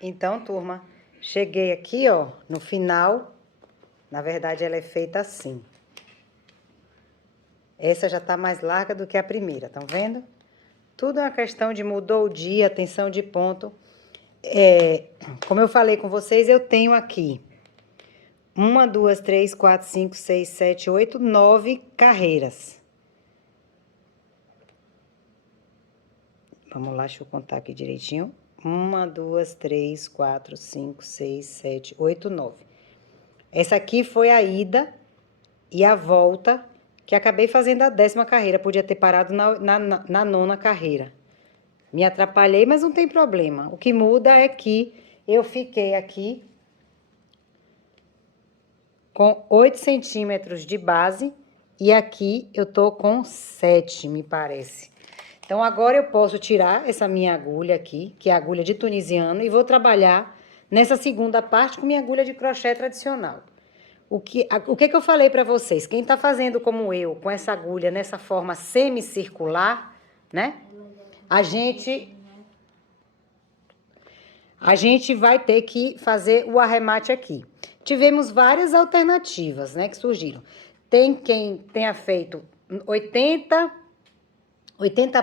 Então, turma, cheguei aqui, ó, no final. Na verdade, ela é feita assim. Essa já tá mais larga do que a primeira, estão vendo? Tudo é uma questão de mudou o dia, atenção de ponto. Como eu falei com vocês, eu tenho aqui 1, 2, 3, 4, 5, 6, 7, 8, 9 carreiras. Vamos lá, deixa eu contar aqui direitinho. 1, 2, 3, 4, 5, 6, 7, 8, 9. Essa aqui foi a ida e a volta, que acabei fazendo a 10ª carreira. Podia ter parado na 9ª carreira. Me atrapalhei, mas não tem problema. O que muda é que eu fiquei aqui com 8 centímetros de base e aqui eu tô com 7, me parece. Então, agora eu posso tirar essa minha agulha aqui, que é a agulha de tunisiano, e vou trabalhar nessa segunda parte com minha agulha de crochê tradicional. O que eu falei para vocês? Quem tá fazendo como eu, com essa agulha nessa forma semicircular, né? A gente vai ter que fazer o arremate aqui. Tivemos várias alternativas, né, que surgiram. Tem quem tenha feito 80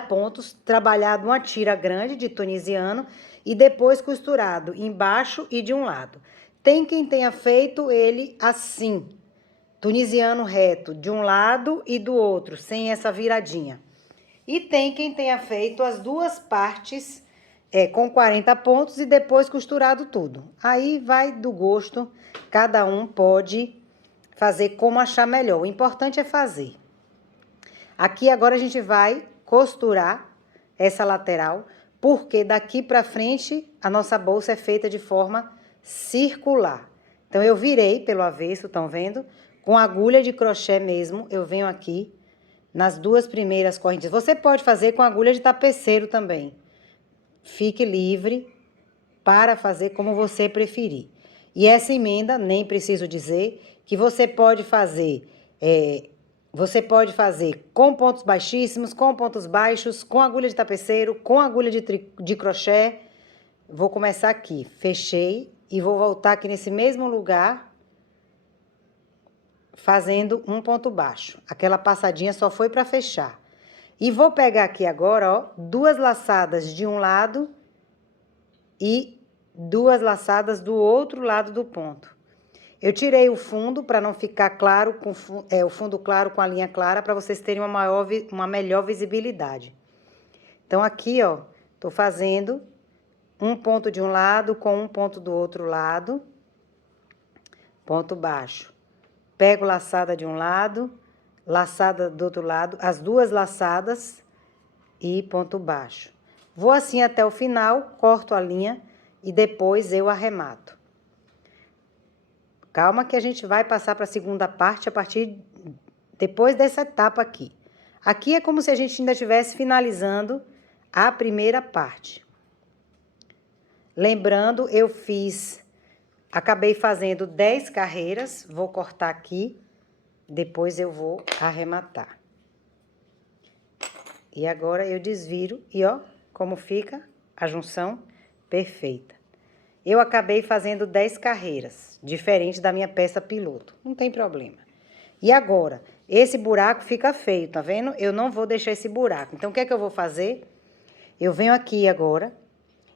pontos, trabalhado uma tira grande de tunisiano e depois costurado embaixo e de um lado. Tem quem tenha feito ele assim, tunisiano reto, de um lado e do outro, sem essa viradinha. E tem quem tenha feito as duas partes com 40 pontos e depois costurado tudo. Aí vai do gosto, cada um pode fazer como achar melhor. O importante é fazer. Aqui agora a gente vai costurar essa lateral, porque daqui pra frente a nossa bolsa é feita de forma circular. Então, eu virei pelo avesso, estão vendo? Com agulha de crochê mesmo, eu venho aqui nas duas primeiras correntes. Você pode fazer com agulha de tapeceiro também. Fique livre para fazer como você preferir. E essa emenda, nem preciso dizer, que você pode fazer com pontos baixíssimos, com pontos baixos, com agulha de tapeceiro, com agulha de crochê. Vou começar aqui, fechei e vou voltar aqui nesse mesmo lugar, fazendo um ponto baixo. Aquela passadinha só foi para fechar. E vou pegar aqui agora, ó, 2 laçadas de um lado e 2 laçadas do outro lado do ponto. Eu tirei o fundo para não ficar claro, o fundo claro com a linha clara, para vocês terem uma melhor visibilidade. Então, aqui, ó, tô fazendo um ponto de um lado com um ponto do outro lado, ponto baixo. Pego laçada de um lado, laçada do outro lado, as 2 laçadas e ponto baixo. Vou assim até o final, corto a linha e depois eu arremato. Calma que a gente vai passar para a segunda parte depois dessa etapa aqui. Aqui é como se a gente ainda estivesse finalizando a primeira parte. Lembrando, acabei fazendo 10 carreiras, vou cortar aqui, depois eu vou arrematar. E agora eu desviro e ó, como fica a junção perfeita. Eu acabei fazendo 10 carreiras, diferente da minha peça piloto, não tem problema. E agora, esse buraco fica feio, tá vendo? Eu não vou deixar esse buraco. Então, o que é que eu vou fazer? Eu venho aqui agora,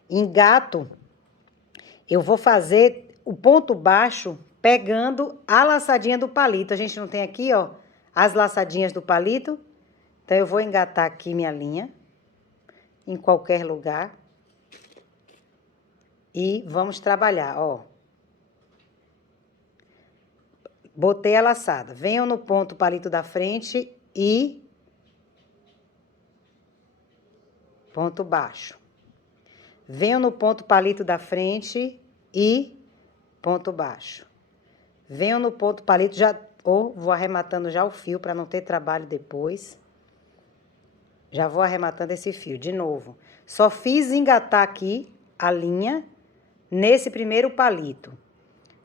engato, eu vou fazer o ponto baixo pegando a laçadinha do palito. A gente não tem aqui, ó, as laçadinhas do palito? Então, eu vou engatar aqui minha linha, em qualquer lugar. E vamos trabalhar, ó. Botei a laçada. Venho no ponto palito da frente e ponto baixo. Venho no ponto palito da frente e ponto baixo. Venho no ponto palito, vou arrematando já o fio para não ter trabalho depois. Já vou arrematando esse fio de novo. Só fiz engatar aqui a linha nesse primeiro palito.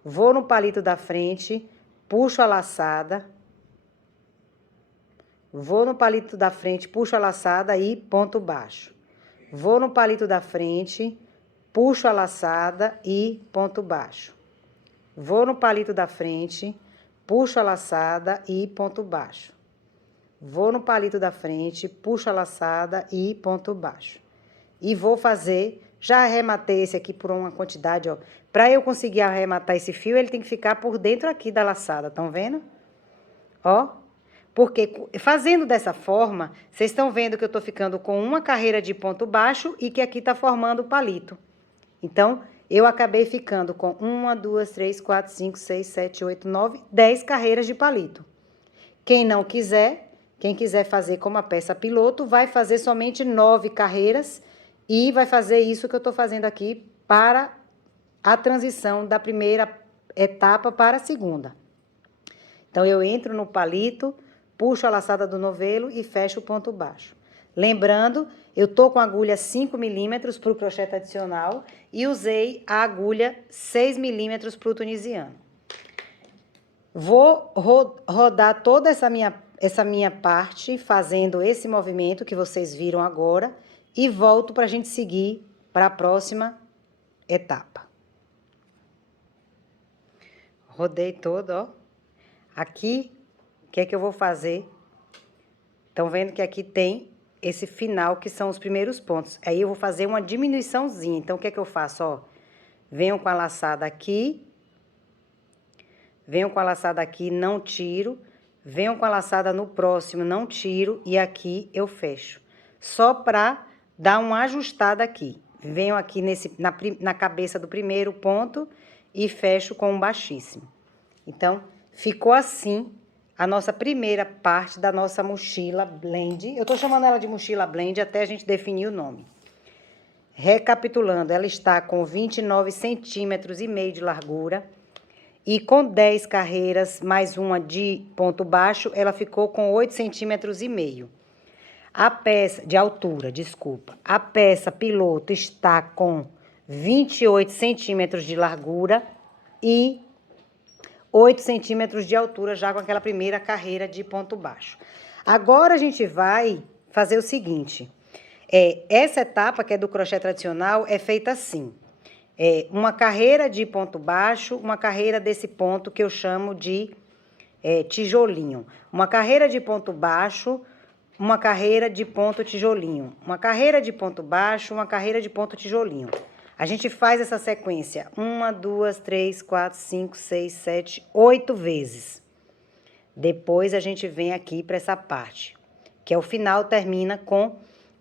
Vou no palito da frente, puxo a laçada. Vou no palito da frente, puxo a laçada e ponto baixo. Vou no palito da frente, puxo a laçada e ponto baixo. Vou no palito da frente, puxo a laçada e ponto baixo. Vou no palito da frente, puxo a laçada e ponto baixo. E vou fazer, já arrematei esse aqui por uma quantidade, ó. Para eu conseguir arrematar esse fio, ele tem que ficar por dentro aqui da laçada, estão vendo? Ó, porque fazendo dessa forma, vocês estão vendo que eu tô ficando com uma carreira de ponto baixo e que aqui tá formando o palito. Então, eu acabei ficando com 1, 2, 3, 4, 5, 6, 7, 8, 9, 10 carreiras de palito. Quem não quiser, quem quiser fazer como a peça piloto, vai fazer somente 9 carreiras e vai fazer isso que eu estou fazendo aqui para a transição da primeira etapa para a segunda. Então, eu entro no palito, puxo a laçada do novelo e fecho o ponto baixo. Lembrando, eu tô com a agulha 5 milímetros para o crochê tradicional e usei a agulha 6 milímetros para o tunisiano. Vou rodar toda essa minha parte fazendo esse movimento que vocês viram agora e volto para a gente seguir para a próxima etapa. Rodei todo, ó. Aqui, o que é que eu vou fazer? Estão vendo que aqui tem esse final, que são os primeiros pontos. Aí, eu vou fazer uma diminuiçãozinha. Então, o que é que eu faço, ó? Venho com a laçada aqui. Venho com a laçada aqui, não tiro. Venho com a laçada no próximo, não tiro. E aqui eu fecho. Só pra dar uma ajustada aqui. Venho aqui na cabeça do primeiro ponto e fecho com um baixíssimo. Então, ficou assim a nossa primeira parte da nossa mochila blend. Eu tô chamando ela de mochila blend até a gente definir o nome. Recapitulando, ela está com 29 centímetros e meio de largura e com 10 carreiras mais uma de ponto baixo, ela ficou com 8 centímetros e meio. A peça de altura, desculpa. A peça piloto está com 28 centímetros de largura e 8 centímetros de altura, já com aquela primeira carreira de ponto baixo. Agora, a gente vai fazer o seguinte. Essa etapa, que é do crochê tradicional, é feita assim. Uma carreira de ponto baixo, uma carreira desse ponto que eu chamo de tijolinho. Uma carreira de ponto baixo, uma carreira de ponto tijolinho. Uma carreira de ponto baixo, uma carreira de ponto tijolinho. A gente faz essa sequência 1, 2, 3, 4, 5, 6, 7, 8 vezes. Depois a gente vem aqui para essa parte, que é o final, termina com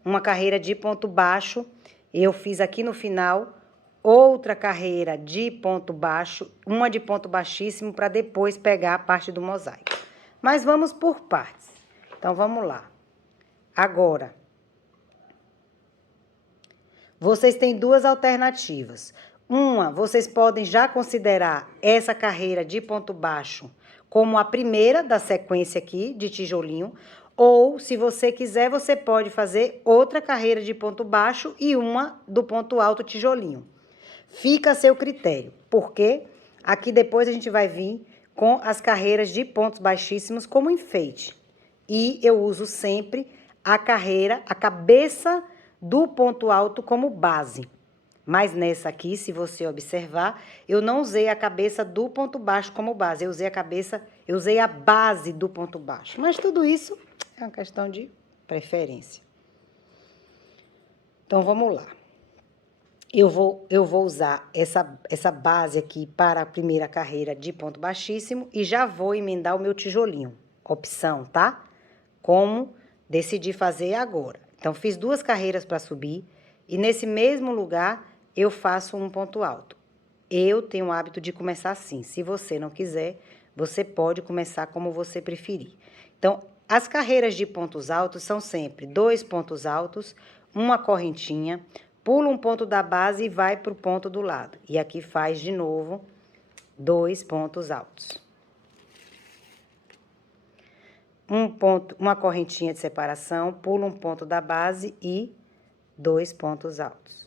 uma carreira de ponto baixo. Eu fiz aqui no final outra carreira de ponto baixo, uma de ponto baixíssimo, para depois pegar a parte do mosaico. Mas vamos por partes. Então, vamos lá. Agora, vocês têm duas alternativas. Uma, vocês podem já considerar essa carreira de ponto baixo como a primeira da sequência aqui de tijolinho, ou, se você quiser, você pode fazer outra carreira de ponto baixo e uma do ponto alto tijolinho. Fica a seu critério, porque aqui depois a gente vai vir com as carreiras de pontos baixíssimos como enfeite. E eu uso sempre a carreira, a cabeça do ponto alto como base. Mas nessa aqui, se você observar, eu não usei a cabeça do ponto baixo como base. Eu usei a base do ponto baixo. Mas tudo isso é uma questão de preferência. Então, vamos lá. Eu vou usar essa base aqui para a primeira carreira de ponto baixíssimo e já vou emendar o meu tijolinho. Opção, tá? Como decidi fazer agora. Então, fiz 2 carreiras para subir e nesse mesmo lugar eu faço um ponto alto. Eu tenho o hábito de começar assim. Se você não quiser, você pode começar como você preferir. Então, as carreiras de pontos altos são sempre 2 pontos altos, uma correntinha, pula um ponto da base e vai para o ponto do lado. E aqui faz de novo 2 pontos altos. Uma correntinha de separação, pula um ponto da base e 2 pontos altos.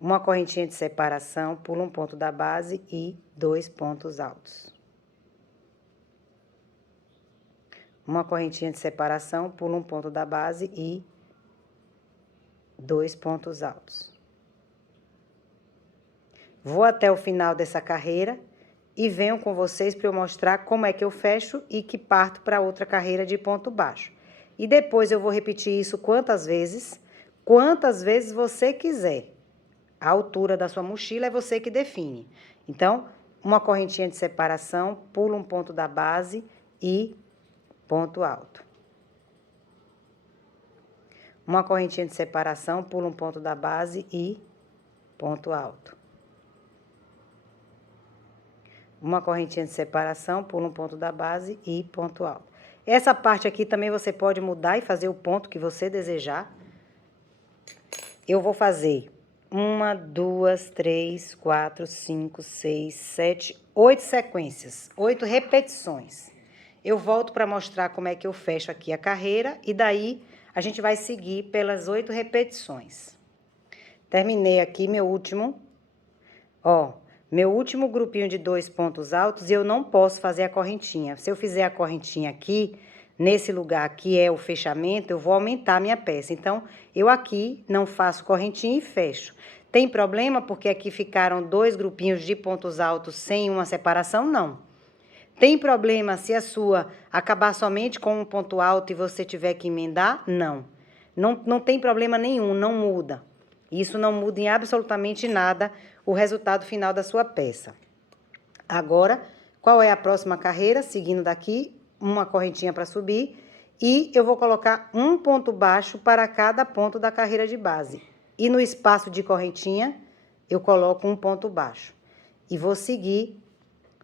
Uma correntinha de separação, pula um ponto da base e 2 pontos altos. Uma correntinha de separação, pula um ponto da base e 2 pontos altos. Vou até o final dessa carreira e venho com vocês para eu mostrar como é que eu fecho e que parto para outra carreira de ponto baixo. E depois eu vou repetir isso quantas vezes você quiser. A altura da sua mochila é você que define. Então, uma correntinha de separação, pula um ponto da base e ponto alto. Uma correntinha de separação, pula um ponto da base e ponto alto. Uma correntinha de separação, pula um ponto da base e ponto alto. Essa parte aqui também você pode mudar e fazer o ponto que você desejar. Eu vou fazer 1, 2, 3, 4, 5, 6, 7, 8 sequências, 8 repetições. Eu volto para mostrar como é que eu fecho aqui a carreira e daí a gente vai seguir pelas 8 repetições. Terminei aqui meu último, meu último grupinho de 2 pontos altos e eu não posso fazer a correntinha. Se eu fizer a correntinha aqui, nesse lugar que é o fechamento, eu vou aumentar a minha peça. Então, eu aqui não faço correntinha e fecho. Tem problema porque aqui ficaram 2 grupinhos de pontos altos sem uma separação? Não. Tem problema se a sua acabar somente com um ponto alto e você tiver que emendar? Não. Não tem problema nenhum, não muda. Isso não muda em absolutamente nada o resultado final da sua peça. Agora, qual é a próxima carreira? Seguindo daqui, uma correntinha para subir e eu vou colocar um ponto baixo para cada ponto da carreira de base. E no espaço de correntinha, eu coloco um ponto baixo. E vou seguir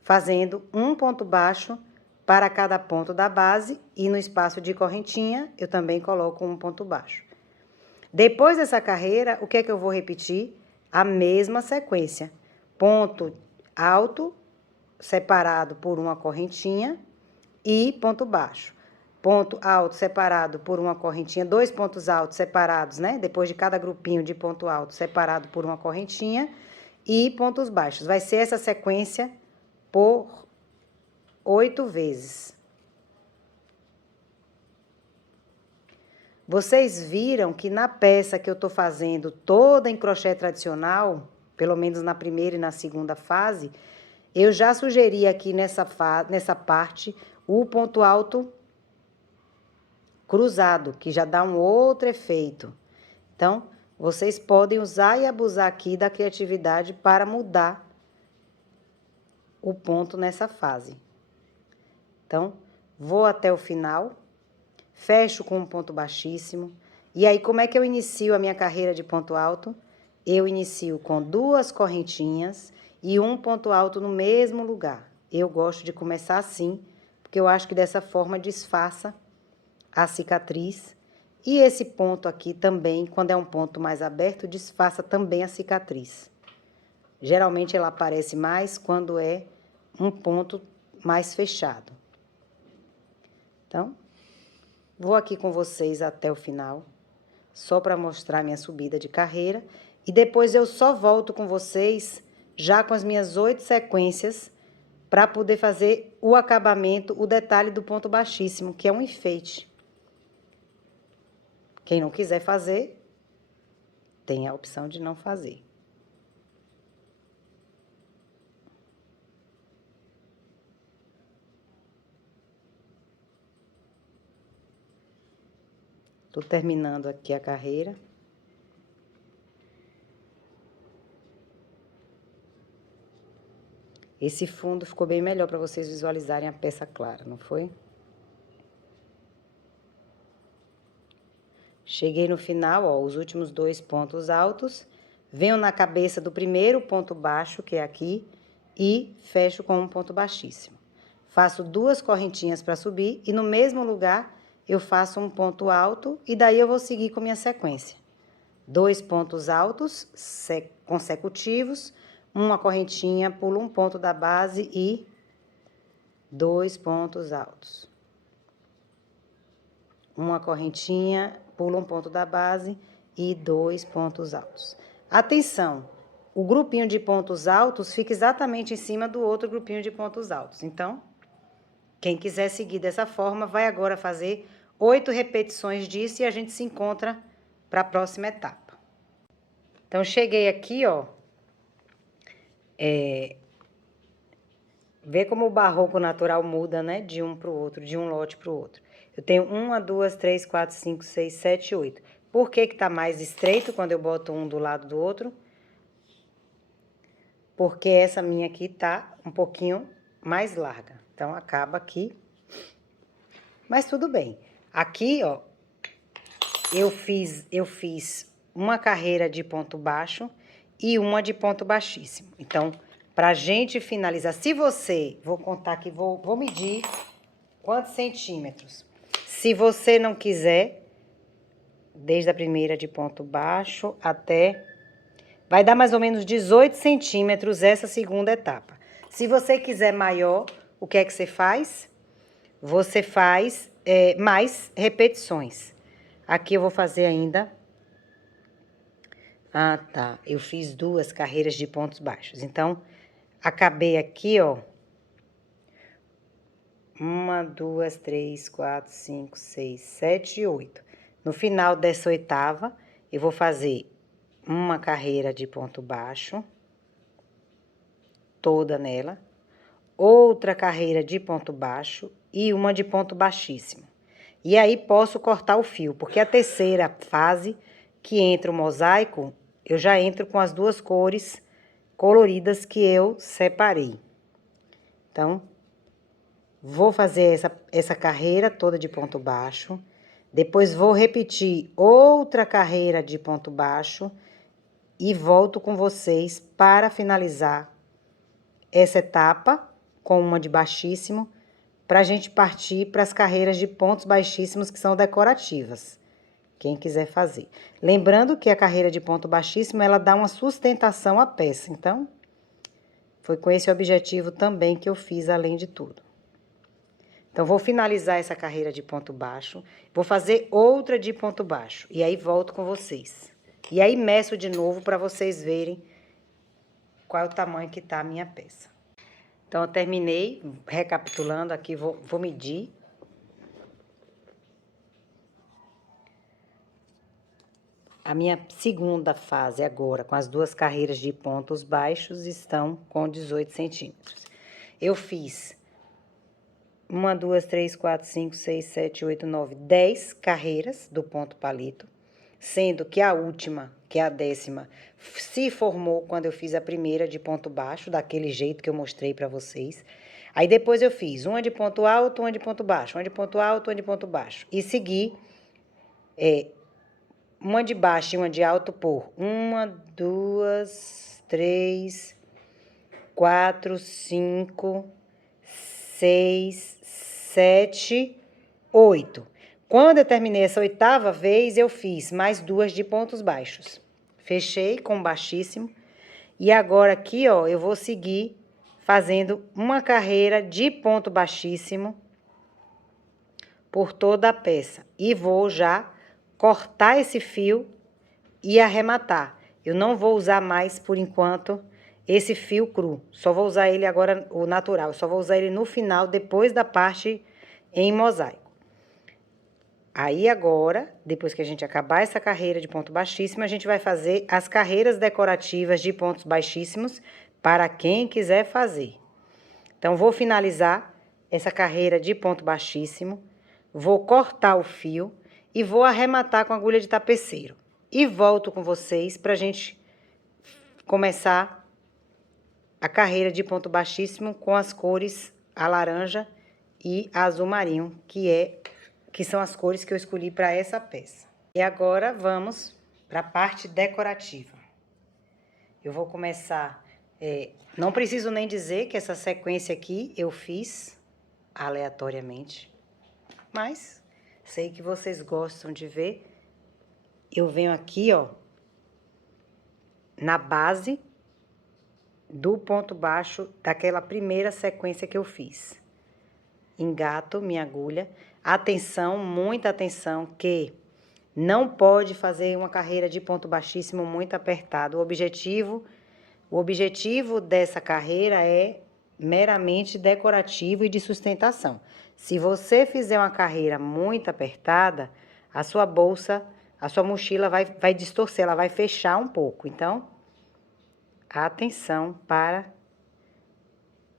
fazendo um ponto baixo para cada ponto da base e no espaço de correntinha, eu também coloco um ponto baixo. Depois dessa carreira, o que é que eu vou repetir? A mesma sequência. Ponto alto, separado por uma correntinha e ponto baixo. Ponto alto separado por uma correntinha, 2 pontos altos separados, né? Depois de cada grupinho de ponto alto separado por uma correntinha e pontos baixos. Vai ser essa sequência por 8 vezes. Vocês viram que na peça que eu tô fazendo toda em crochê tradicional, pelo menos na primeira e na segunda fase, eu já sugeri aqui nessa parte o ponto alto cruzado, que já dá um outro efeito. Então, vocês podem usar e abusar aqui da criatividade para mudar o ponto nessa fase. Então, vou até o final, fecho com um ponto baixíssimo. E aí, como é que eu inicio a minha carreira de ponto alto? Eu inicio com 2 correntinhas e um ponto alto no mesmo lugar. Eu gosto de começar assim, porque eu acho que dessa forma disfarça a cicatriz. E esse ponto aqui também, quando é um ponto mais aberto, disfarça também a cicatriz. Geralmente ela aparece mais quando é um ponto mais fechado. Então, vou aqui com vocês até o final, só para mostrar minha subida de carreira. E depois eu só volto com vocês, já com as minhas 8 sequências, para poder fazer o acabamento, o detalhe do ponto baixíssimo, que é um enfeite. Quem não quiser fazer, tem a opção de não fazer. Tô terminando aqui a carreira. Esse fundo ficou bem melhor para vocês visualizarem a peça clara, não foi? Cheguei no final, ó, os últimos 2 pontos altos. Venho na cabeça do primeiro ponto baixo, que é aqui, e fecho com um ponto baixíssimo. Faço 2 correntinhas para subir e no mesmo lugar eu faço um ponto alto e daí eu vou seguir com minha sequência. 2 pontos altos consecutivos, uma correntinha, pulo um ponto da base e 2 pontos altos. Uma correntinha, pulo um ponto da base e 2 pontos altos. Atenção, o grupinho de pontos altos fica exatamente em cima do outro grupinho de pontos altos. Então, quem quiser seguir dessa forma, vai agora fazer 8 repetições disso e a gente se encontra para a próxima etapa. Então, cheguei aqui, ó. Vê como o barroco natural muda, né? De um pro outro, de um lote pro outro. Eu tenho 1, 2, 3, 4, 5, 6, 7, 8. Por que que tá mais estreito quando eu boto um do lado do outro? Porque essa minha aqui tá um pouquinho mais larga. Então, acaba aqui. Mas tudo bem. Aqui, ó, eu fiz uma carreira de ponto baixo e uma de ponto baixíssimo. Então, pra gente finalizar, se você, vou contar aqui, vou medir quantos centímetros. Se você não quiser, desde a primeira de ponto baixo até... Vai dar mais ou menos 18 centímetros essa segunda etapa. Se você quiser maior, o que é que você faz? Você faz mais repetições. Aqui eu vou fazer ainda... Ah, tá. Eu fiz 2 carreiras de pontos baixos. Então, acabei aqui, ó. 1, 2, 3, 4, 5, 6, 7 e 8. No final dessa oitava, eu vou fazer uma carreira de ponto baixo, toda nela, outra carreira de ponto baixo e uma de ponto baixíssimo. E aí posso cortar o fio, porque a terceira fase, que entra o mosaico, eu já entro com as 2 cores coloridas que eu separei. Então, vou fazer essa carreira toda de ponto baixo, depois vou repetir outra carreira de ponto baixo e volto com vocês para finalizar essa etapa com uma de baixíssimo, para a gente partir para as carreiras de pontos baixíssimos que são decorativas, quem quiser fazer. Lembrando que a carreira de ponto baixíssimo, ela dá uma sustentação à peça, então, foi com esse objetivo também que eu fiz, além de tudo. Então, vou finalizar essa carreira de ponto baixo, vou fazer outra de ponto baixo, e aí volto com vocês. E aí, meço de novo para vocês verem qual é o tamanho que tá a minha peça. Então, eu terminei, recapitulando aqui, vou medir. A minha segunda fase agora, com as 2 carreiras de pontos baixos, estão com 18 centímetros. Eu fiz 1, 2, 3, 4, 5, 6, 7, 8, 9, 10 carreiras do ponto palito, sendo que a última, que é a 10ª, se formou quando eu fiz a primeira de ponto baixo, daquele jeito que eu mostrei para vocês. Aí depois eu fiz uma de ponto alto, uma de ponto baixo, uma de ponto alto, uma de ponto baixo. E segui uma de baixo e uma de alto por 1, 2, 3, 4, 5, 6, 7, 8. Quando eu terminei essa 8ª vez, eu fiz mais 2 de pontos baixos. Fechei com baixíssimo. E agora aqui, ó, eu vou seguir fazendo uma carreira de ponto baixíssimo por toda a peça. E vou já cortar esse fio e arrematar. Eu não vou usar mais, por enquanto, esse fio cru. Só vou usar ele agora, o natural. Só vou usar ele no final, depois da parte em mosaico. Aí agora, depois que a gente acabar essa carreira de ponto baixíssimo, a gente vai fazer as carreiras decorativas de pontos baixíssimos para quem quiser fazer. Então, vou finalizar essa carreira de ponto baixíssimo, vou cortar o fio e vou arrematar com agulha de tapeceiro. E volto com vocês para a gente começar a carreira de ponto baixíssimo com as cores a laranja e a azul marinho, que são as cores que eu escolhi para essa peça. E agora vamos para a parte decorativa. Eu vou começar, não preciso nem dizer que essa sequência aqui eu fiz aleatoriamente, mas sei que vocês gostam de ver. Eu venho aqui, ó, na base do ponto baixo daquela primeira sequência que eu fiz. Engato minha agulha. Atenção, muita atenção, que não pode fazer uma carreira de ponto baixíssimo muito apertado. O objetivo dessa carreira é meramente decorativo e de sustentação. Se você fizer uma carreira muito apertada, a sua bolsa, a sua mochila vai distorcer, ela vai fechar um pouco. Então, atenção para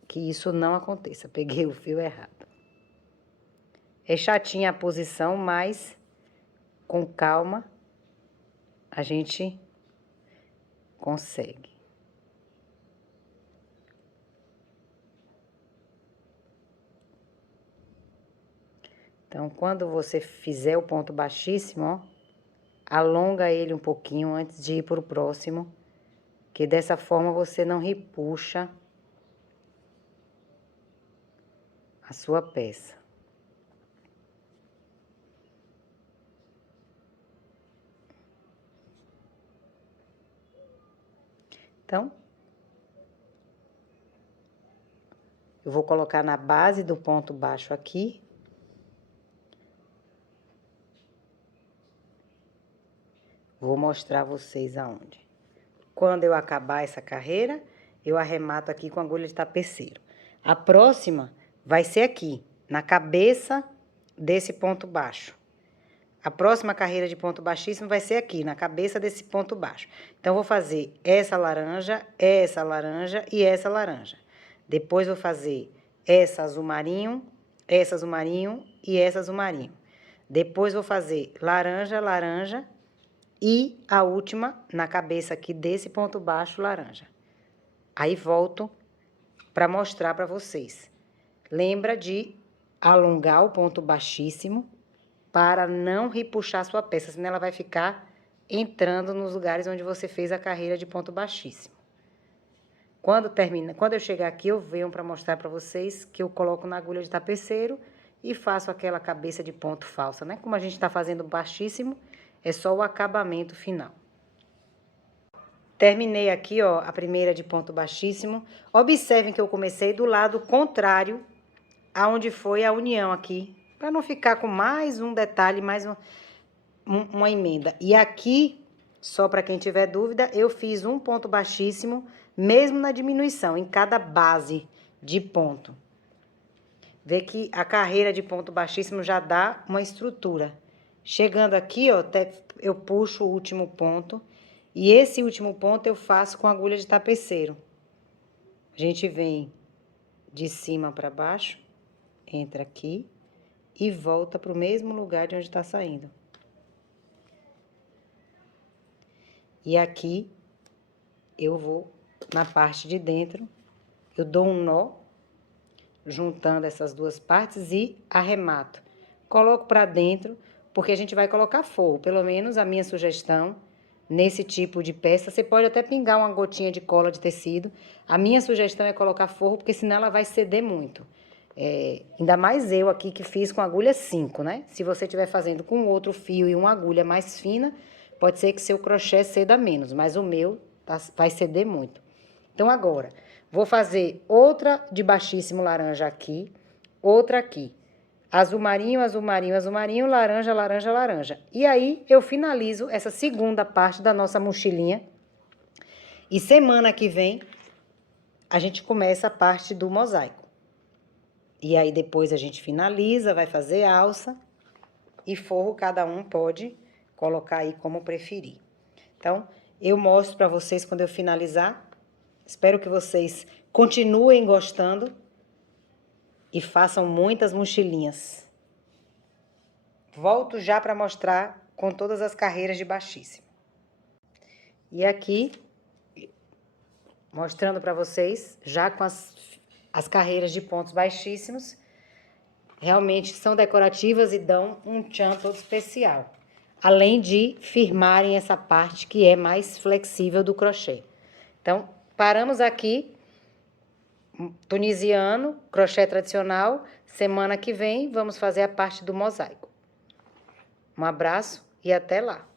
que isso não aconteça. Peguei o fio errado. É chatinha a posição, mas com calma a gente consegue. Então, quando você fizer o ponto baixíssimo, ó, alonga ele um pouquinho antes de ir para o próximo, que dessa forma você não repuxa a sua peça. Então, eu vou colocar na base do ponto baixo aqui. Vou mostrar a vocês aonde. Quando eu acabar essa carreira, eu arremato aqui com agulha de tapeceiro. A próxima vai ser aqui, na cabeça desse ponto baixo. A próxima carreira de ponto baixíssimo vai ser aqui, na cabeça desse ponto baixo. Então, vou fazer essa laranja e essa laranja. Depois, vou fazer essa azul marinho e essa azul marinho. Depois, vou fazer laranja, laranja e a última na cabeça aqui desse ponto baixo, laranja. Aí, volto para mostrar para vocês. Lembra de alongar o ponto baixíssimo para não repuxar sua peça, senão ela vai ficar entrando nos lugares onde você fez a carreira de ponto baixíssimo. Quando eu chegar aqui, eu venho para mostrar para vocês que eu coloco na agulha de tapeceiro e faço aquela cabeça de ponto falsa, né? Como a gente está fazendo baixíssimo, é só o acabamento final. Terminei aqui, ó, a primeira de ponto baixíssimo. Observem que eu comecei do lado contrário aonde foi a união aqui, para não ficar com mais um detalhe, mais uma emenda. E aqui, só para quem tiver dúvida, eu fiz um ponto baixíssimo, mesmo na diminuição, em cada base de ponto. Vê que a carreira de ponto baixíssimo já dá uma estrutura. Chegando aqui, ó, eu puxo o último ponto, e esse último ponto eu faço com agulha de tapeceiro. A gente vem de cima para baixo, entra aqui e volta para o mesmo lugar de onde está saindo. E aqui, eu vou na parte de dentro, eu dou um nó, juntando essas duas partes e arremato. Coloco para dentro, porque a gente vai colocar forro. Pelo menos a minha sugestão, nesse tipo de peça, você pode até pingar uma gotinha de cola de tecido. A minha sugestão é colocar forro, porque senão ela vai ceder muito. Ainda mais eu aqui que fiz com agulha 5, né? Se você estiver fazendo com outro fio e uma agulha mais fina, pode ser que seu crochê ceda menos, mas o meu vai ceder muito. Então, agora, vou fazer outra de baixíssimo laranja aqui, outra aqui. Azul marinho, azul marinho, azul marinho, laranja, laranja, laranja. E aí, eu finalizo essa segunda parte da nossa mochilinha. E semana que vem, a gente começa a parte do mosaico. E aí, depois a gente finaliza, vai fazer alça e forro, cada um pode colocar aí como preferir. Então, eu mostro para vocês quando eu finalizar. Espero que vocês continuem gostando e façam muitas mochilinhas. Volto já para mostrar com todas as carreiras de baixíssimo. E aqui, mostrando para vocês, já com as carreiras de pontos baixíssimos, realmente são decorativas e dão um tchan todo especial. Além de firmarem essa parte que é mais flexível do crochê. Então, paramos aqui, tunisiano, crochê tradicional. Semana que vem, vamos fazer a parte do mosaico. Um abraço e até lá!